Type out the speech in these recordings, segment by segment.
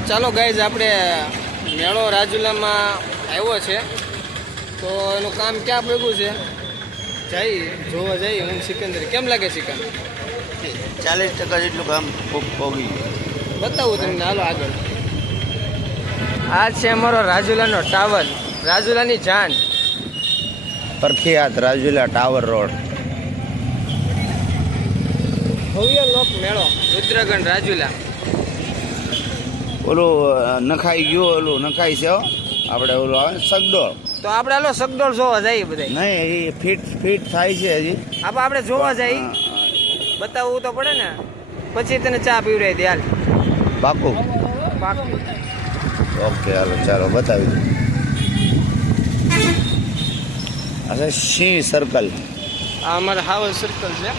ચાલો ગાઈઝ આપણે મેળો રાજુલામાં આવ્યો છે તો એનું કામ ક્યાં ભેગું છે જઈ જોવા જઈએ હું સિકંદર કેમ લાગે સિકંદર 40% જેટલું કામ પોગી બતાવું તમને હાલો આગળ આ છે અમારો રાજુલાનો ટાવર રાજુલાની જાન પ્રખ્યાત રાજુલા ટાવર રોડ ભવ્ય લોક મેળો રુદ્રગઢ રાજુલા ઓલું નખાઈ ગયું ઓલું નખાઈ છે હો. આપણે ઓલું આવે ને સગડોળ તો આપણે હાલો સગડોળ જોવા જઈએ બધા નહીં એ ફિટ થાય છે હજી આપણે જોવા જઈએ બતાવવું તો પડે ને પછી તને ચા પીવડાવી દે હાલ પાકું પાકું ઓકે હાલો ચાલો બતાવી દઉં અચ્છા સિંહ સર્કલ આ અમારા હાવલ સર્કલ છે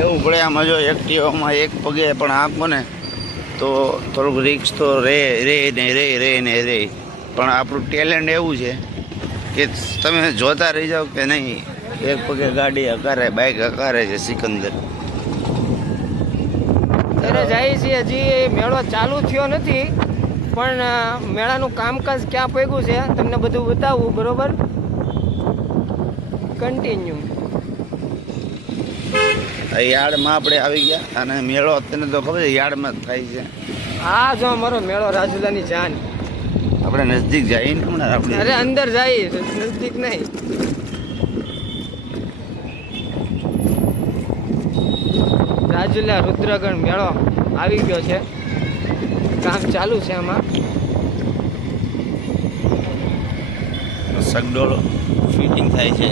એવું પડે આમાં જો એક્ટિવામાં એક પગે પણ આંકો ને તો થોડુંક રિક્સ તો રે પણ આપણું ટેલેન્ટ એવું છે કે તમે જોતા રહી જાઓ કે નહીં એક પગે ગાડી હકારે બાઇક હકારે છે સિકંદર ત્યારે જાય છે હજી મેળો ચાલુ થયો નથી પણ મેળાનું કામકાજ ક્યાં પગ્યું છે તમને બધું બતાવવું બરોબર કન્ટિન્યુ યાર્ડમાં આપણે આવી ગયા અને મેળો તને તો ખબર છે યાર્ડમાં જ થાય છે આ જો અમારો મેળો રાજુલાની જાન આપણે નજદીક જઈએ ને હમણાં આપણે અરે અંદર જાય નજદીક નહીં રાજુલા રુદ્રગઢ મેળો આવી ગયો છે કામ ચાલુ છે આમાં સગડોળ ફિટિંગ થાય છે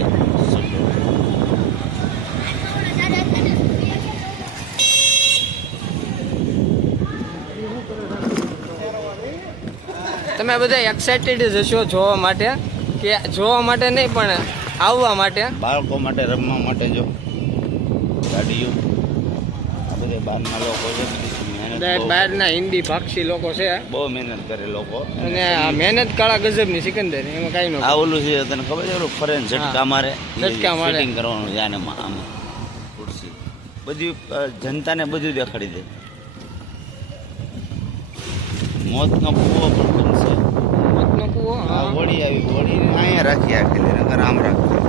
તમે બધા એક્સાઇટેડ જ હશો જોવા માટે કે જોવા માટે નહીં પણ આવવા માટે બાળકો માટે રમવા માટે જો ગાડીઓ આ બધા બહારના લોકો છે બહારના હિન્દી ભાક્ષી લોકો છે બહુ મહેનત કરે લોકો અને આ મહેનત કાળા ગજબની સિકંદર એમાં કાંઈ ન આ ઓલું છે તને ખબર છે ઓલું ફરે ને ઝટકા મારે ઝટકા મારે. ફિટિંગ કરવાનું યાને આમાં ખુરશી બધી જનતાને બધું દેખાડી દે મોતનો કૂવો પણ બનશે મોતનો કૂવો આ હોળી આવી હોળીને અહીંયા રાખી આખી નગર આમ રાખી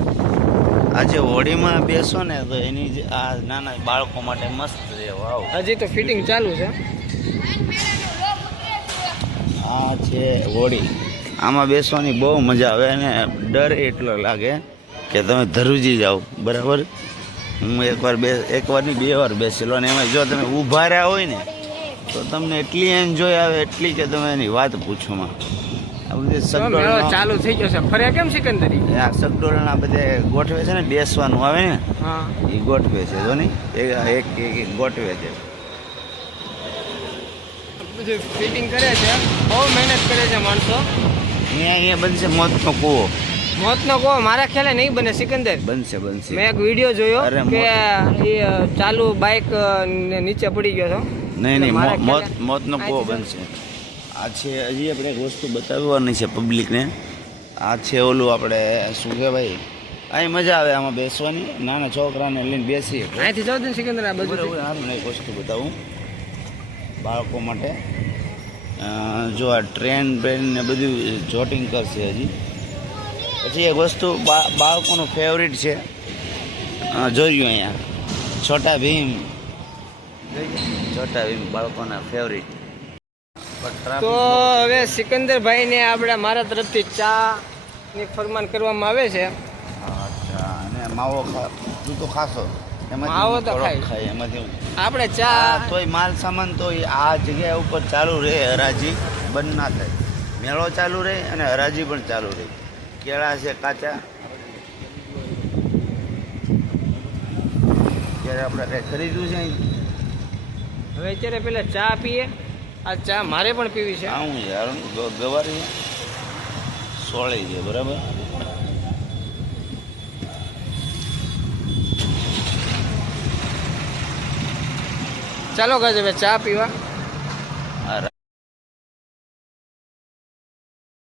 આજે હોળીમાં બેસો ને તો એની જે આ નાના બાળકો માટે મસ્ત છે વાવ હજી તો ફિટિંગ ચાલુ છે આ છે હોળી આમાં બેસવાની બહુ મજા આવે અને ડર એટલો લાગે કે તમે ધરુજી જાઓ બરાબર હું એકવાર નહીં 2 વાર બેસેલો અને એમાં જો તમે ઊભા રહ્યા હોય ને તો તમને એટલી એન્જોય આવે એટલી કે તમે એની વાત પૂછોમાં આ બધી મેળો સગડોળ ચાલુ થઈ ગયો છે ફર્યા કેમ સિકંદરી આ સગડોળના બધે ગોઠવે છે ને બેસવાનું આવે ને હા એ ગોઠવે છે જો નહીં એક ગોઠવે છે બધું ફિટિંગ કરે છે બહુ મહેનત કરે છે માણસો અહીંયા બનશે મોતનો કૂવો મોતનો કૂવો મારા ખ્યાલે નહીં બને સિકંદર બનશે મેં એક વિડીયો જોયો અરે કે એ ચાલુ બાઇક નીચે પડી ગયો હતો નહીં મારા મોતનો કૂવો બનશે આ છે હજી આપણે એક વસ્તુ બતાવવાની છે પબ્લિકને આ છે ઓલું આપણે શું કહેવાય અહીં મજા આવે આમાં બેસવાની નાના છોકરાને લઈને બેસીએ અહીંથી જાવ ને સિકંદર આ બધું હારું એક વસ્તુ બતાવું બાળકો માટે જો આ ટ્રેન ને બધું જોટિંગ કરશે હજી પછી એક વસ્તુ બાળકોનું ફેવરિટ છે જોયું અહીંયા છોટા ભીમ બાળકોના ફેવરિટ તો હવે સિકંદરભાઈને આપણે મારા તરફથી ચા ની ફરમાન કરવામાં આવે છે અચ્છા અને માવો તું તો ખાશો માવો તો એમાંથી ખાય. એમાંથી આપણે ચા તોય માલ સામાન તો આ જગ્યા ઉપર ચાલુ રહે હરાજી બંધ ના થાય મેળો ચાલુ રહે અને હરાજી પણ ચાલુ રહે કેળા છે કાચા ત્યારે આપણે કંઈ ખરીદવું છે અહીં હવે અત્યારે પેલા ચા પીએ આ ચા મારે પણ પીવી છે આવું યાર ગવારી સોળી છે બરાબર ચાલો ગાજ હવે ચા પીવા